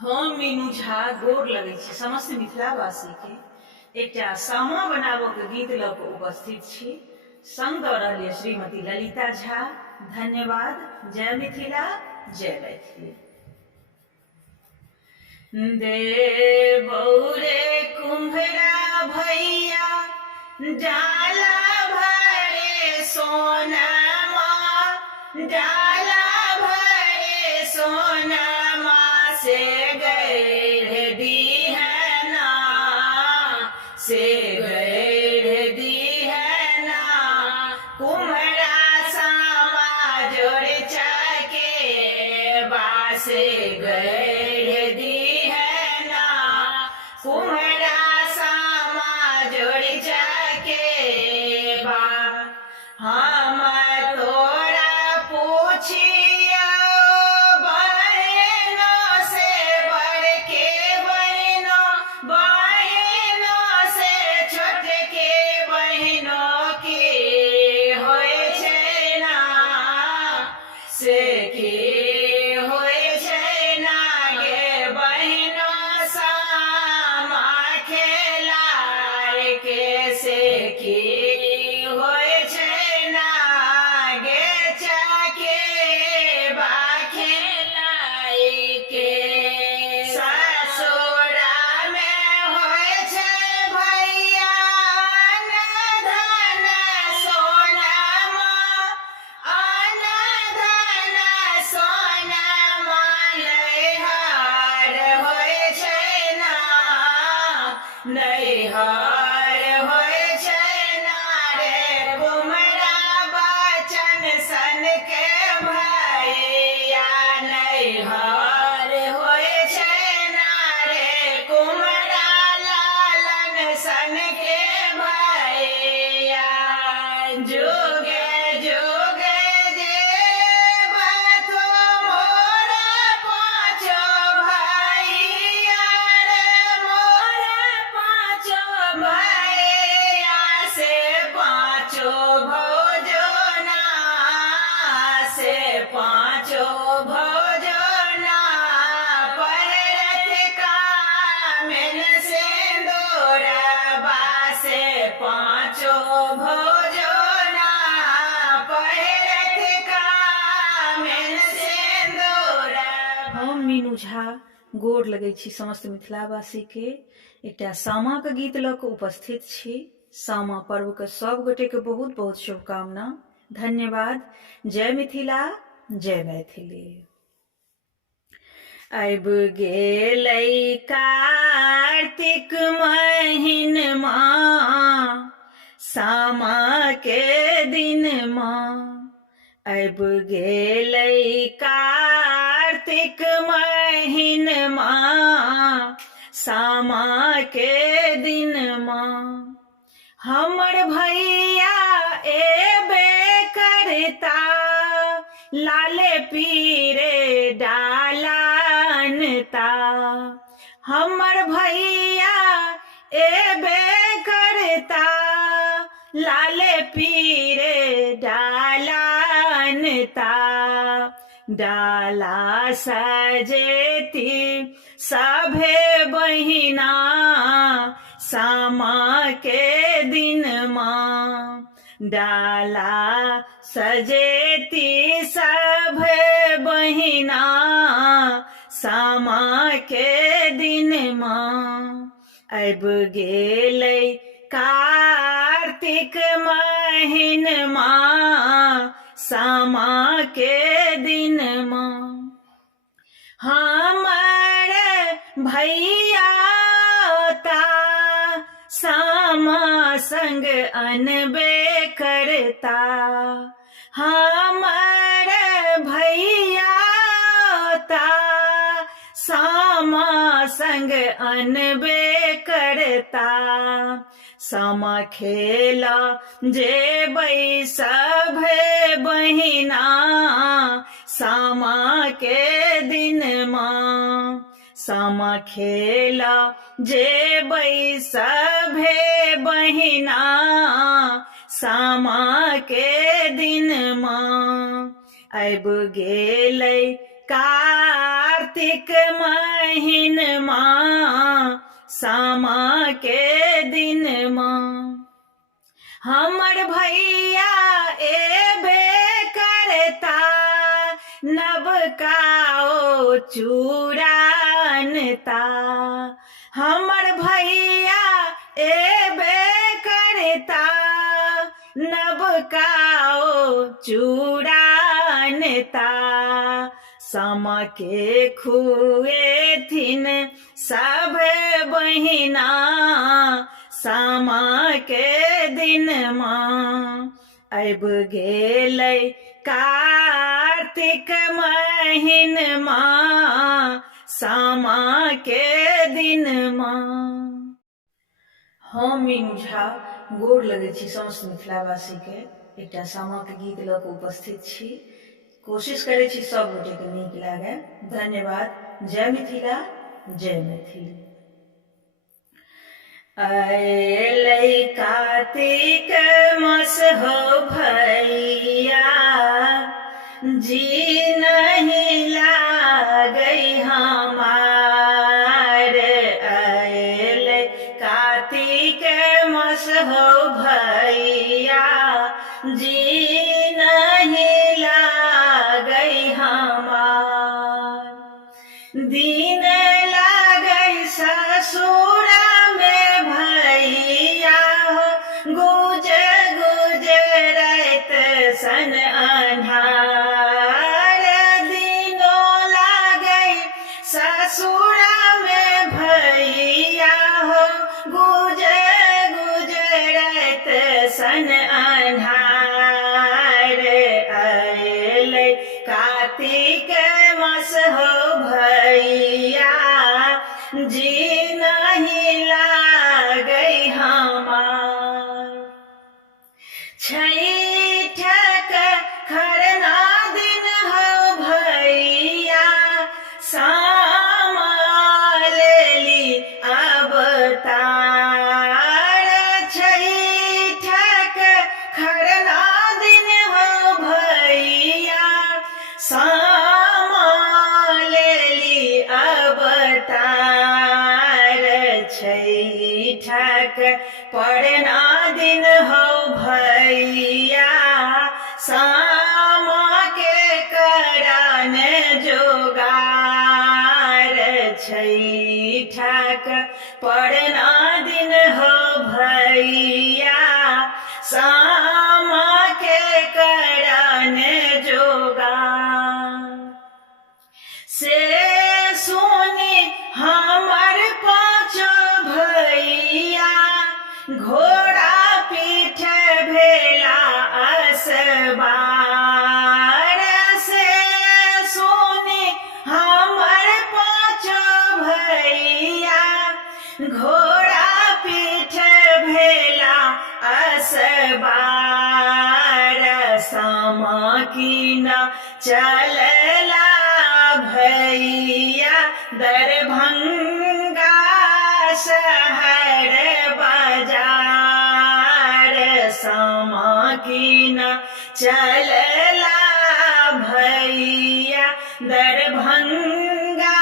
हम मीनू झा गोर लगै छी समस्त मिथिलावासी के एकटा सामा बनाबऽ के गीत लऽ कऽ उपस्थित छी। संग दऽ रहल श्रीमती ललिता झा। धन्यवाद। जय मिथिला, जय मैथिली। दे बौरे कुम्भरा भैया डाला भरे सोनमा, डाला भरे सोनमा से गैर दी है ना, से गैर दी है ना। कुम्हरा सामा जोड़ चके बासे गैर दी है ना, कुम्हरा सामा जोड़ चके बा। हम तोरा पूछियो बहनों से बढ़ के बहनों, बहनों से छोट के बहनों की होय छै ना, से की होय छै ना गे बहनों सामा खेलाय के, से की होय छै ना गे चके बा खेलाय के। ससुरा में होय छै भैया अन्न धन सोनमा, अन्न धन सोनमा। नैहर होय छै ना, नैहर होय छै ना रे कुम्हरा बचन सन के भैया। नैहर होय छै ना रे कुम्हरा लालन सन के भैया। जुगे जुगे जेबथो मोर पाँचो भैया रे, मोर पाँचो भैया से पाँचो भौजना, से पाँचो भौजना। पहिरत कामिन सिंदूरबा से पाँचो भौजना, पहिरत कामिन सिंदूरबा। हम मीनू झा गोर लगै छी समस्त मिथिलावासी के एकटा सामा के गीत लऽ कऽ उपस्थित छी। सामा पर्व के सब गोटे के बहुत बहुत शुभकामना। धन्यवाद। जय मिथिला, जय मैथिली। आबि गेलै कार्तिक महिनमा, सामा के दिनमा। आबि गेलै कार्तिक महिनमा, सामा के दिनमा। हमर भैया एबे करता लाले पीरे डाला अनता। हमर भैया एबे करता लाले पीरे डाला अनता। डाला सजेती सभे बहिना, सामा के दिनमा। डाला सजेती सभे बहिना, सामा के दिनमा। आबि गेलै कार्तिक महिनमा, सामा के दिनमा। हमर भैया ता सामा संग अनबे करता। हमर भैया ता सामा संग अनबे करता। सामा खेला जेबै सभे बहिना, सामा के दिनमा। सामा खेला जेबै सभे बहिना, सामा के दिनमा। आबि गेलै कार्तिक कार्तिक महीनमा सामा के दिन माँ हमर भैया एबे करता नबकाओ चूड़ानता हमर भैया एबे करता नबकाओ चूड़ानता सामा के खुए थिन सब बहिना सामा के दिन माँ अब गेलै कार्तिक महीनमा सामा के दिन माँ। हम मीनू झा गोर लगै छी समस्त मिथिलावासी के एकटा सामा के गीत लऽ कऽ उपस्थित छी। कोशिश करै छी सब गोटे के नीक लागे। धन्यवाद। जय मिथिला, जय मैथिली। अयलै कार्तिक मास हो भैया जी नहीं लागै हमार अयलै कार्तिक मास हो भैया जी नहीं लागै हमार दिन लागै ससुरा में भैया हो गुजे गुजे रात सन अन्हार दिनो लागै ससुरा में भैया हो गुजे गुजे रात सन अन्हार अयलै कार्तिक मास हो भैया जी नहीं लागै हमार छैठक खरना दिन हो भैया सामा लेली अवतार छैठक खरना दिन हो भैया सामा लेली अवतार छैठक पड़ना दिन हो भैया सामा के करान जोगार छैठक पड़ना दिन हो भैया सामा के करान जोगार से सुनी हमर पाँचो भैया घोड़ा पीठ भेला असबार से सुनी हमर पाँचो भैया घोड़ा पीठ भेला असबार सामा की न चलला भैया दरभंगा शहर बाजार सामा की न चलला भैया दरभंगा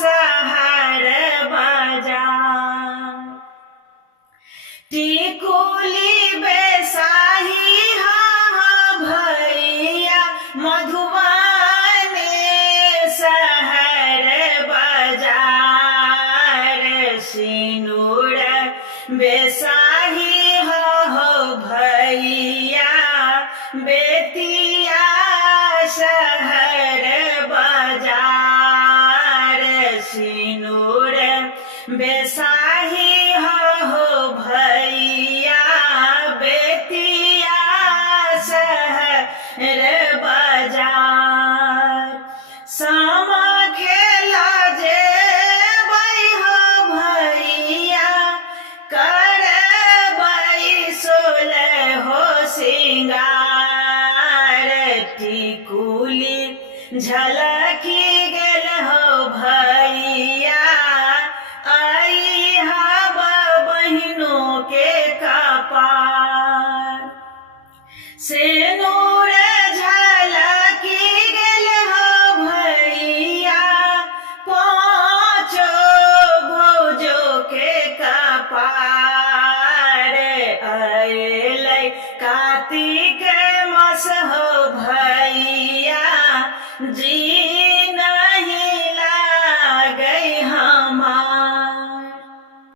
शहर बाजार टिकुली बेसाही हाँ भैया मधुबनी शहर बाजार सिनुर बेसाही हो भैया बेतिया शहर बाजार सिनुर बेसाही हो भैया बेतिया शहर बाजार सामा खेला जे हो भैया करबै सोलह हो सिंगार टिकुली झलकी गेल हो भैया आई कार्तिक मस हो भैया जी